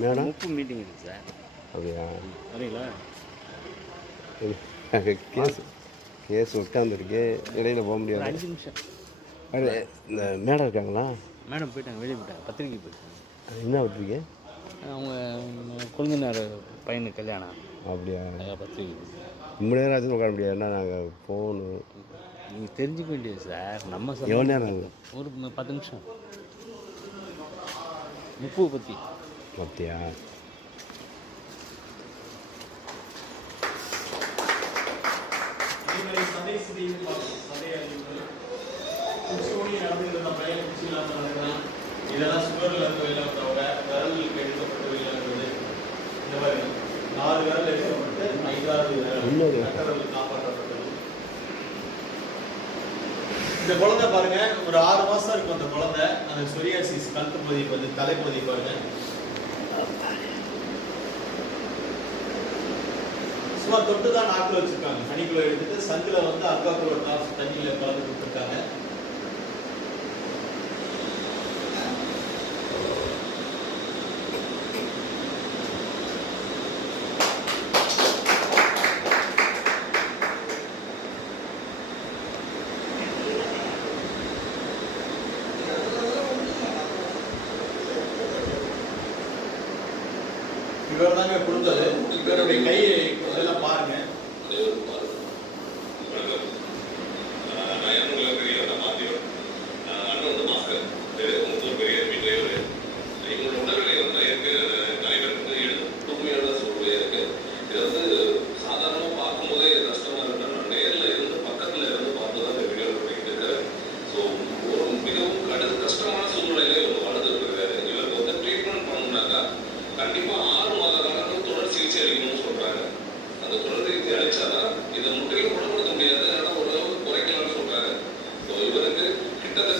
Madam முப்பு meeting இருக்குது sir. அப்படியா? வரீங்களா? கேஸ் உட்காந்துருக்கு, இடையில போக முடியாது. 5 நிமிஷம். இந்த மேடம் இருக்காங்களா? மேடம் போயிட்டாங்க, வெளியே போயிட்டாங்க, பத்திரிக்கை போயிட்டாங்க. என்ன பத்திரிக்கை? அவங்க கொழுந்தனார் பையனுக்கு கல்யாணம். அப்படியா? பத்திரிக்கை. ரொம்ப நேரம் ஆச்சுன்னு உட்கார முடியாதுன்னா நாங்கள் போகணும். நீங்கள் தெரிஞ்சுக்க வேண்டியது சார். நம்ம எவ்வளோ நேரம் ஆகும்? ஒரு 10 நிமிஷம். முப்பு பற்றி அப்படியா? இதெல்லாம் சுகரில் இருக்க வெளியில் தவிர விரலுக்கு எடுக்கப்பட்ட வெளியில் இருந்தது. இந்த மாதிரி 4 விரல் எடுக்கப்பட்டு 5வது விரல் காப்பாற்றப்பட்டது. இந்த குழந்தை பாருங்க, ஒரு 6 மாசம் இருக்கும் அந்த குழந்தை. அந்த சொரியாசிஸ் கழுத்து பகுதி வந்து தலைப்பகுதி பாருங்க. சும்மா தொட்டு தான் நாக்கில் வச்சிருக்காங்க. பனிக்குள்ள எடுத்துட்டு சங்குல வந்து அக்காக்குள்ள டாப்ஸ் தண்ணியில கலந்து கொடுத்துருக்காங்க. இவர் தாங்க கொடுத்தது. இவருடைய கை இதெல்லாம் பாருங்க.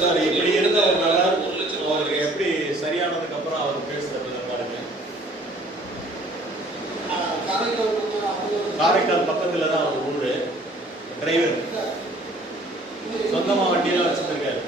சார் இப்படி இருந்த ஒரு நபர் அவருக்கு எப்படி சரியானதுக்கு அப்புறம் அவர் பேசுறது பாருங்க. காரைக்கால் பக்கத்துல தான் அவர் ஊரு. டிரைவர் சொந்தமா வண்டியெல்லாம் வச்சிருக்காரு.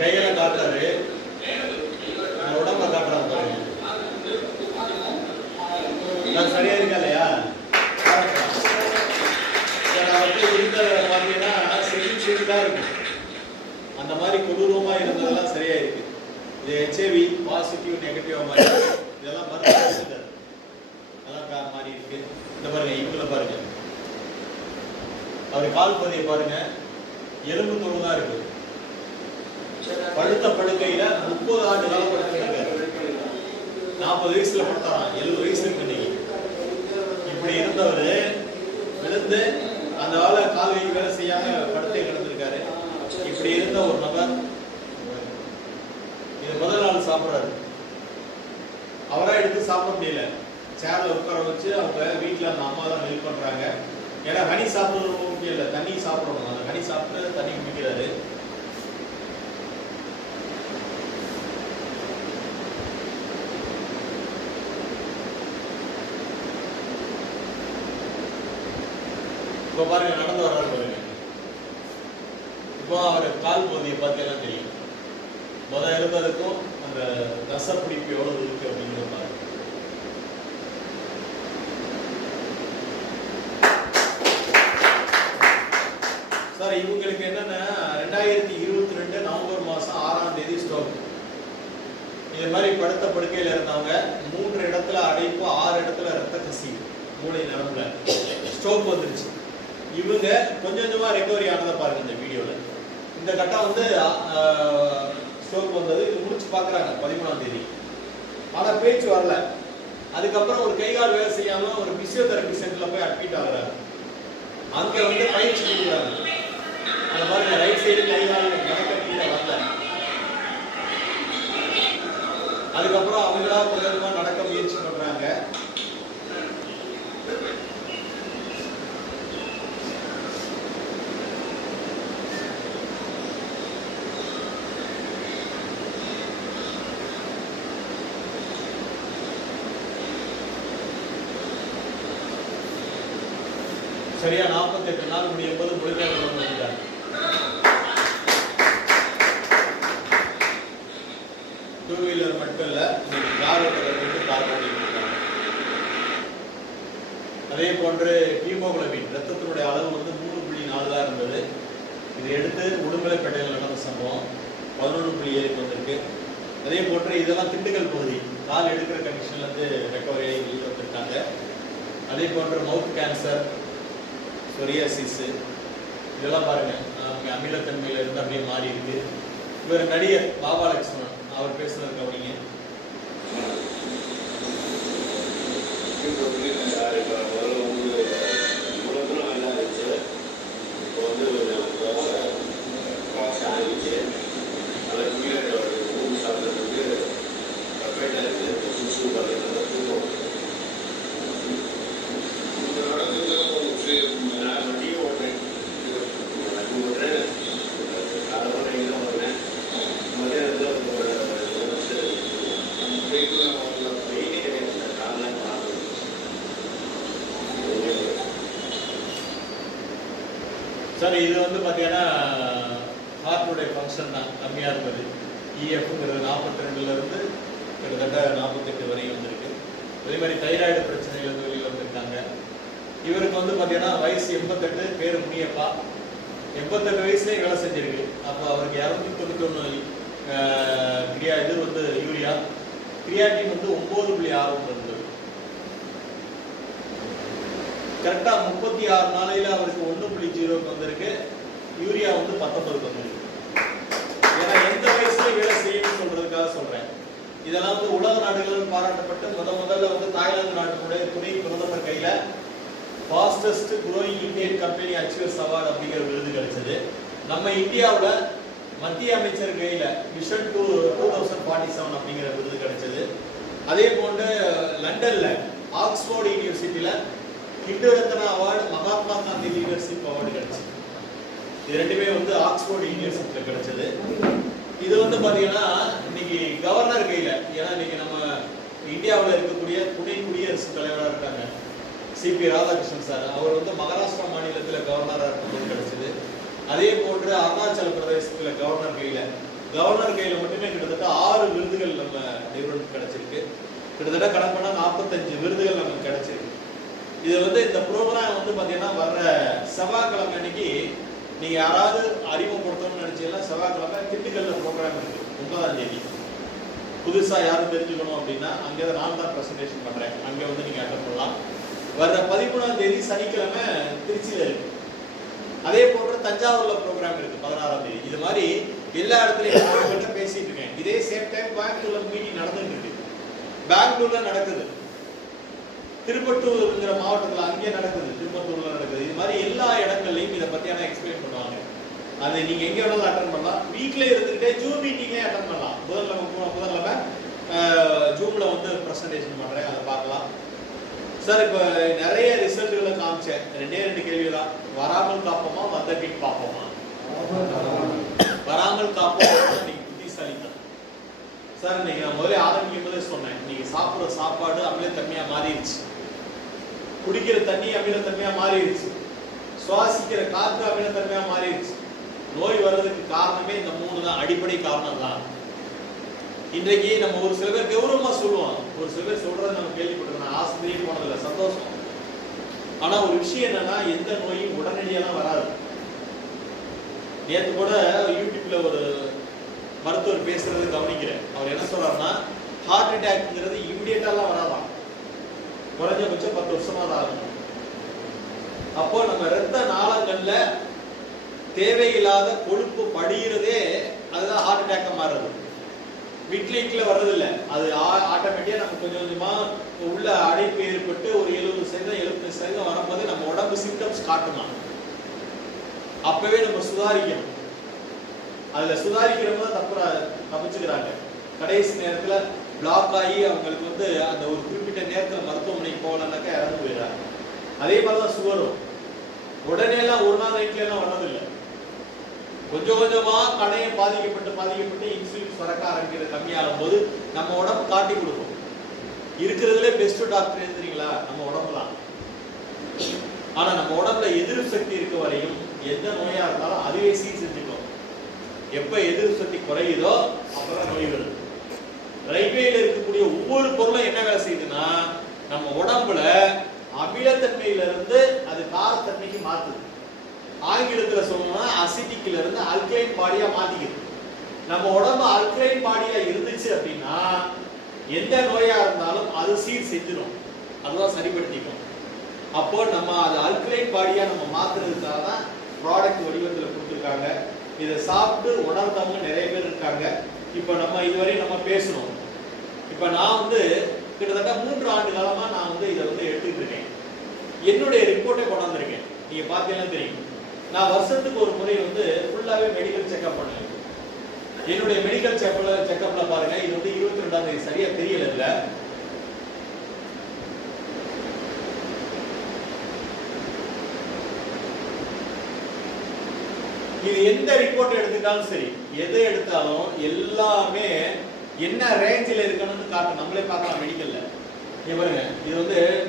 கையெல்லாம் காட்டுறாரு, உடம்ப காட்டுறாரு பாருங்க. சரியா இருக்கா இல்லையா? இருந்த பார்த்தீங்கன்னா தான் இருக்கு. அந்த மாதிரி கொடூரமா இருந்ததெல்லாம் சரியா இருக்கு. இது HIV பாசிட்டிவ் நெகட்டிவ் மாதிரி இதெல்லாம் மருந்து அதெல்லாம் மாதிரி இருக்கு. இந்த பாருங்க, இவங்கள பாருங்க, அவர் கால் பகுதியை பாருங்க, எலும்பு தோடு தான் இருக்கு. படுத்த படுக்கையில 30 ஆண்டு காலம் படுத்திருக்காரு. 40 வயசுல படுத்தாராம், 70 வயசு இருக்கு இன்னைக்கு. இப்படி இருந்தவர் விழுந்து அந்த கால் கை வேலை செய்யாம படுத்தே கிடந்திருக்காரு. இப்படி இருந்த ஒரு நபர் இது முதல் நாள் சாப்பிட்றாரு. அவரா எடுத்து சாப்பிட முடியல, சேர்ல உட்கார வச்சு அவங்க வீட்டுல அந்த அம்மா தான் ஹெல்ப் பண்றாங்க. ஏன்னா ஹனி சாப்பிடுறது ரொம்ப முக்கியம் இல்லை, தண்ணி சாப்பிடணும். அந்த ஹனி சாப்பிட்டு தண்ணி குடிக்கிறாரு. இப்போ பாருங்க, நடந்து வர்றாரு பாருங்க. இப்போ அவர் கால் பகுதியை பார்த்தீங்கன்னா தெரியும், முதல் இருந்ததுக்கும் அந்த ரசப்பிடிப்பு எவ்வளவு இருக்கு அப்படின்னு பாருங்க. சார் இவங்களுக்கு என்னன்னா 2022 நவம்பர் மாசம் 6ஆம் தேதி ஸ்ட்ரோக். இது மாதிரி படுத்த படுக்கையில இருந்தவங்க 3 இடத்துல அடைப்பு, 6 இடத்துல ரத்த கசிவு, மூளை நரம்புல ஸ்ட்ரோக் வந்துருச்சு. இவங்க கொஞ்சம் கொஞ்சமா ரெக்கவரி ஆனதை பாருங்க இந்த வீடியோல. இந்த கட்டம் வந்து ஸ்ட்ரோக் வந்தது, இது முடிச்சு பாக்குறாங்க 13ஆம் தேதி. ஆனா பேச்சு வரல. அதுக்கப்புறம் ஒரு கைகால் வேலை செய்யாம ஒரு பிசியோதெரபி சென்டர்ல போய் அட்மிட் ஆகுறாங்க. அங்க வந்து பயிற்சி கொடுக்குறாங்க. அந்த பாருங்க, ரைட் சைடு கைகால் நடக்க கீழே வரல. அதுக்கப்புறம் அவங்களா கொஞ்சமா நடக்க முயற்சி பண்றாங்க. 48 நாள் முடியும் போது முழுமையாக வந்துட்டார். டூ வீலர் மட்டும் இல்லை, இன்னைக்கு கார் ஓட்டுறது கார் ஓட்டிட்டு இருக்காங்க. அதே போன்று ஹீமோகுளோபின் ரத்தத்தினுடைய அளவு வந்து 3.4 தான் இருந்தது. இது எடுத்து உடுமலைப்பேட்டையில் நடந்த சம்பவம் 11.7 வந்திருக்கு. அதே போன்று இதெல்லாம் திண்டுக்கல் பகுதி கால் எடுக்கிற கண்டிஷன்லேருந்து ரெக்கவரி ஆகி வெளியே வந்திருக்காங்க. அதே போன்று மவுத் கேன்சர், சொரியாசிஸ் இதெல்லாம் பாருங்கள் அவங்க அமிலத்தன்மையில் இருந்து அப்படியே மாறி இருக்கு. இவர் நடிகர் பாபா லட்சுமணன், அவர் பேசுனது கவனிங்க. சார் இது வந்து பார்த்தீங்கன்னா ஹார்ட்டுடைய ஃபங்க்ஷன் தான் கம்மியாக இருந்தது. இஎஃப்ங்கிறது 42லேருந்து கிட்டத்தட்ட 48 வரையும் வந்திருக்கு. அதே மாதிரி தைராய்டு பிரச்சனையிலேருந்து வெளியில் வந்திருக்காங்க. இவருக்கு வந்து பார்த்தீங்கன்னா வயசு 88, பேர் முனியப்பா. 88 வயசுலேயே வேலை செஞ்சிருக்கு. அப்போ அவருக்கு 291 இது வந்து யூரியா, கிரியாட்டின் வந்து 9.6 இருந்தது. கரெக்டாக 36 நாளையில் அவருக்கு 1.0 வந்திருக்கு. யூரியா வந்து 19 வந்திருக்கு. ஏன்னா எந்த வயசுல வேலை செய்யணும்னு சொல்றதுக்காக சொல்றேன். இதெல்லாம் வந்து உலக நாடுகளில் பாராட்டப்பட்டு முதல்ல வந்து தாய்லாந்து நாட்டினுடைய துணை பிரதமர் கையில fastest growing Indian company achievers award அப்படிங்கிற விருது கிடைச்சது. நம்ம இந்தியாவில் மத்திய அமைச்சர் கையில விஷன் 2047 அப்படிங்கிற விருது கிடைச்சது. அதே போன்று லண்டன்ல ஆக்ஸ்போர்ட் யூனிவர்சிட்டியில Hindu Ratna award, Mahatma Gandhi leadership award கிடைச்சது. இது ரெண்டுமே வந்து ஆக்ஸ்போர்ட் யூனிவர்சிட்டியில் கிடைச்சது. இது வந்து பார்த்தீங்கன்னா இன்னைக்கு கவர்னர் கையில், ஏன்னா இன்னைக்கு நம்ம இந்தியாவில் இருக்கக்கூடிய துணை குடியரசுத் தலைவராக இருக்காங்க சிபி ராதாகிருஷ்ணன் சார். அவர் வந்து மகாராஷ்டிரா மாநிலத்தில் கவர்னராக இருக்கும்போது கிடைச்சது. அதே போன்று அருணாச்சல பிரதேசத்தில் கவர்னர் கையில் மட்டுமே கிட்டத்தட்ட 6 விருதுகள் நம்ம நிறுவனம் கிடைச்சிருக்கு. கிட்டத்தட்ட கணக்கு பண்ணால் 45 விருதுகள் நமக்கு கிடைச்சிருக்கு. இது வந்து இந்த ப்ரோக்ராம் வந்து பார்த்தீங்கன்னா வர்ற செவ்வாய்க்கிழமை அன்னைக்கு நீங்கள் யாராவது அறிமுகப்படுத்தணும்னு நினச்சிங்கன்னா செவ்வாய்க்கிழமை திண்டுக்கல்ல ப்ரோக்ராம் இருக்குது 9ஆம் தேதி. புதுசாக யாரும் தெரிஞ்சுக்கணும் அப்படின்னா அங்கே நான் தான் ப்ரெசன்டேஷன் பண்ணுறேன். அங்கே வந்து நீங்கள் அட்டன் பண்ணலாம். வர்ற 13ஆம் தேதி சனிக்கிழமை திருச்சியில் இருக்கு. அதே போன்று தஞ்சாவூரில் ப்ரோக்ராம் இருக்குது 16ஆம் தேதி. இது மாதிரி எல்லா இடத்துலையும் பேசிட்டு இருக்கேன். இதே சேம் டைம் கோயம்புத்தூர்ல மீட்டிங் நடந்துட்டு இருக்கு. பெங்களூர்ல நடக்குது, திருப்பத்தூர்ங்கிற மாவட்டத்தில் அங்கே நடக்குது, திருப்பத்தூர்ல நடக்குது. இது மாதிரி எல்லா இடங்கள்லையும் இதை பற்றியான எக்ஸ்பிளைன் பண்ணுவாங்க. அது நீங்கள் எங்கே வேணாலும் அட்டன் பண்ணலாம். வீட்டிலே இருந்துக்கிட்டே ஜூம் மீட்டிங்கே அட்டன் பண்ணலாம். புதன்கிழமை ஜூமில் வந்து ப்ரெசன்டேஷன் பண்ணுறேன், அதை பார்க்கலாம். சார் இப்போ நிறைய ரிசல்ட்டுகளை காமிச்சேன். 2 கேள்வி தான். வராமல் காப்போமா, வந்த பின் பார்ப்போமா? வராமல் காப்போம். நீங்கள் புத்திசாலிதான் சார். இன்னைக்கு நான் முதல்ல ஆரம்பிக்கும் போதே சொன்னேன், இன்னைக்கு சாப்பிட்ற சாப்பாடு அமிலத்தன்மையாக மாறிடுச்சு, குடிக்கிற தண்ணி அமிலத்தன்மையாக மாறிடுச்சு, சுவாசிக்கிற காற்று அமிலத்தன்மையாக மாறிடுச்சு. நோய் வர்றதுக்கு காரணமே இந்த 3 தான், அடிப்படை காரணம் தான். இன்றைக்கு நம்ம ஒரு சில பேர் கௌரவமாக சொல்லுவோம், ஒரு சில பேர் சொல்றதை நம்ம கேள்விப்பட்டிருக்கோம். நான் ஆஸ்பத்திரியே போனதில்லை, சந்தோஷம். ஆனால் ஒரு விஷயம் என்னன்னா, எந்த நோயும் உடனடியெல்லாம் வராது. நேற்று கூட யூடியூப்ல ஒரு மருத்துவர் பேசுறது கவனிக்கிறேன். அவர் என்ன சொல்றாருன்னா, ஹார்ட் அட்டாக்ங்கிறது இமிடியேட்டாலாம் வராதான், குறைஞ்சபட்சம் 10 வருஷமா தான் ஆகும். அப்போ நம்ம இரத்த நாளங்கள்ல தேவையில்லாத கொழுப்பு படிகிறதே அதுதான் ஹார்ட் அட்டாக்கா மாறுது. வீட்டில் வர்றதில்லை, அது ஆட்டோமேட்டிக்காக நம்ம கொஞ்சம் கொஞ்சமாக உள்ள அடைப்பு ஏற்பட்டு ஒரு 70% 75% வரும்போது நம்ம உடம்பு சிம்டம்ஸ் காட்டுமா. அப்பவே நம்ம சுதாரிக்கணும். அதில் சுதாரிக்கிறவங்க தான் தப்பிச்சுக்கிறாங்க. கடைசி நேரத்தில் பிளாக் ஆகி அவங்களுக்கு வந்து அந்த ஒரு குறிப்பிட்ட நேரத்தில் மருத்துவமனைக்கு போகலன்னாக்கா இறந்து போயிடுறாங்க. அதே மாதிரி தான் சுகரும் உடனேலாம் ஒரு நாள் நைட்லாம் வர்றதில்லை. கொஞ்சம் கொஞ்சமா கணையை பாதிக்கப்பட்டு இன்சுலின் சுரக்க ஆரம்பிக்கிறது கம்மியாகும் போது நம்ம உடம்பு காட்டி கொடுக்கும். இருக்கிறதுல பெஸ்ட் டாக்டர் தெரியுங்களா? நம்ம உடம்பு தான். ஆனா நம்ம உடம்புல எதிர்ப்பு சக்தி இருக்க வரையும் எந்த நோயா இருந்தாலும் அதுவே சீர் செஞ்சுக்கும். எப்ப எதிர்ப்பு சக்தி குறையுதோ அப்பதான் நோய் வருது. ரயில்வேல இருக்கக்கூடிய ஒவ்வொரு பொருளும் என்ன வேலை செய்யுதுன்னா நம்ம உடம்புல அமிலத்தன்மையில இருந்து அது காரத்தன்மைக்கு மாத்துது. ஆங்கிலத்துல சொல்லணும்னா அசிட்டிக்ல இருந்து ஆல்கலைன் பாடியா மாத்திக்குது. நம்ம உடம்பு ஆல்கலைன் பாடியா இருந்துச்சு அப்படின்னா எந்த நோயா இருந்தாலும் அது சீர் செஞ்சிடும், அதுதான் சரிப்படுத்திக்கும். அப்போ நம்ம அது ஆல்கலைன் பாடியா நம்ம மாத்துறதுக்காக தான் ப்ராடக்ட் வடிவத்தில் கொடுத்துருக்காங்க. இதை சாப்பிட்டு உணர்ந்தவங்க நிறைய பேர் இருக்காங்க. இப்போ நம்ம இதுவரை நம்ம பேசணும். இப்போ நான் கிட்டத்தட்ட 3 ஆண்டு காலமா நான் இதை எடுத்துக்கிட்டு இருக்கேன். என்னுடைய ரிப்போர்ட்டை கொண்டாந்துருக்கேன். நீங்க பார்த்தீங்கன்னா தெரியும். நான் வருஷத்துக்கு ஒரு முறை ஃபுல்லாவே மெடிக்கல் செக்அப் பண்ணுவேன். என்னுடைய மெடிக்கல் செக்அப்ல பாருங்க, இது 22ஆம் தேதி சரியா தெரியல இல்ல. இது எந்த ரிப்போர்ட் எடுத்துட்டாலும் சரி, எதை எடுத்தாலும் எல்லாமே என்ன ரேஞ்சில் இருக்கணும்னு காட்டும். நம்மளே பார்க்கலாம் மெடிக்கல்ல. இங்க பாருங்க, இது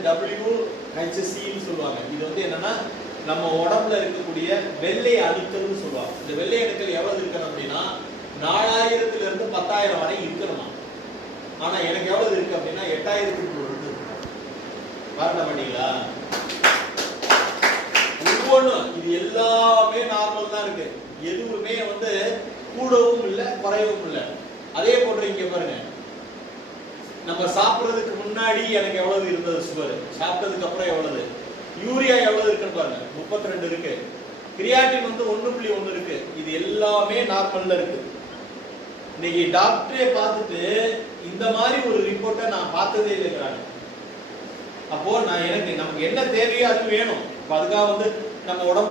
WHC ன்னு சொல்லுவாங்க. இது என்னன்னா நம்ம உடம்புல இருக்கக்கூடிய வெள்ளை அணுக்கள்னு சொல்லுவாங்க. இந்த வெள்ளை அணுக்கள் எவ்வளவு இருக்கணும் அப்படின்னா 4000 இருந்து 10,000 வரை இருக்கணுமா. ஆனா எனக்கு எவ்வளவு இருக்கு அப்படின்னா 8000 இருக்கு. பாருங்க மாட்டீங்களா? ஒவ்வொன்றும் இது எல்லாமே நார்மல் தான் இருக்கு. எதுவுமே கூடவும் இல்லை குறையவும் இல்லை. அதே போன்று இங்க பாருங்க, நம்ம சாப்பிடுறதுக்கு முன்னாடி எனக்கு எவ்வளவு இருந்தது சுகர், சாப்பிட்டதுக்கு அப்புறம் எவ்வளவு, யூரியா எவ்வளவு இருக்குன்னு பாருங்க 32 இருக்கு. கிரியாட்டின் 1.1 இருக்கு. இது எல்லாமே நார்மல்ல இருக்கு. இன்னைக்கு டாக்டரே பார்த்துட்டு இந்த மாதிரி ஒரு ரிப்போர்ட்டை நான் பார்த்ததே இல்லைங்கிறாங்க. அப்போ நமக்கு என்ன தேவையோ அது வேணும். அதுக்காக நம்ம உடம்பு